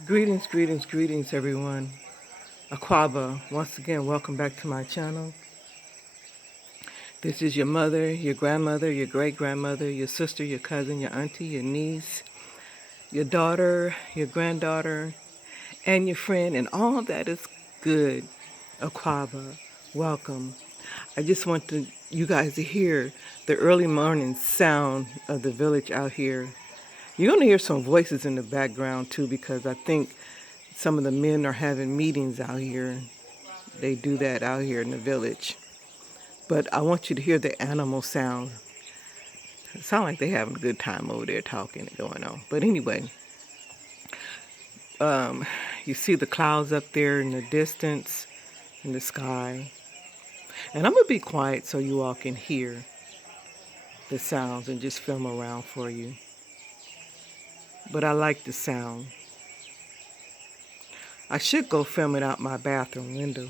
Greetings, greetings, greetings, everyone. Aquaba, once again, welcome back to my channel. This is your mother, your grandmother, your great-grandmother, your sister, your cousin, your auntie, your niece, your daughter, your granddaughter, and your friend, and all that is good. Aquaba, welcome. I just want you guys to hear the early morning sound of the village out here. You're going to hear some voices in the background, too, because I think some of the men are having meetings out here. They do that out here in the village. But I want you to hear the animal sound. It sounds like they're having a good time over there talking and going on. But anyway, you see the clouds up there in the distance in the sky. And I'm going to be quiet so you all can hear the sounds and just film around for you. But I like the sound. I should go film it out my bathroom window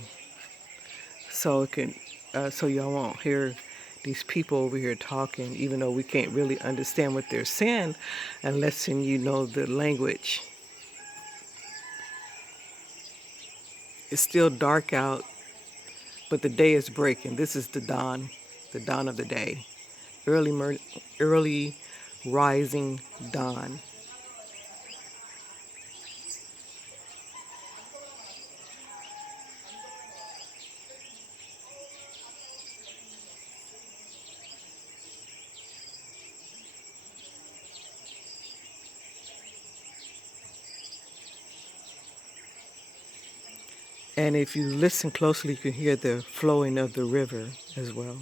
so it can, so y'all won't hear these people over here talking, even though we can't really understand what they're saying unless you know the language. It's still dark out, but the day is breaking. This is the dawn of the day. Early rising dawn. And if you listen closely, you can hear the flowing of the river as well.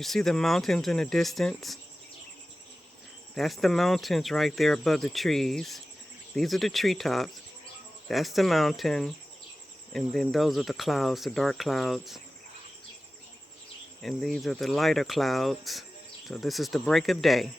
You see the mountains in the distance? That's the mountains right there above the trees. These are the treetops. That's the mountain. And then those are the clouds, the dark clouds. And these are the lighter clouds. So this is the break of day.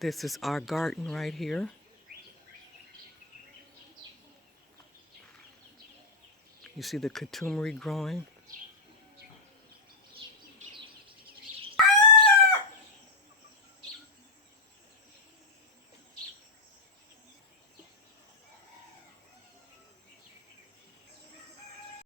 This is our garden right here. You see the turmeric growing.